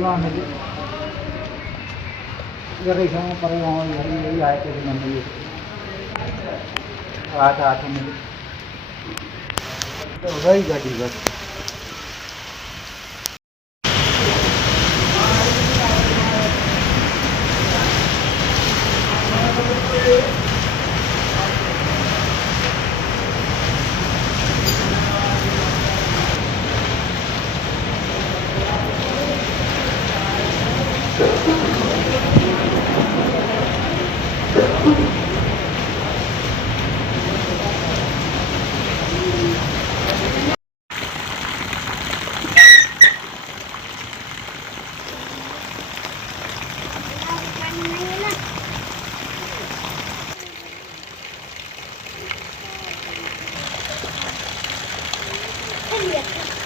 बनाने जरा इसमें पर यही आए थे मंदिर हाथ में तो वही गाड़ी बस Привет.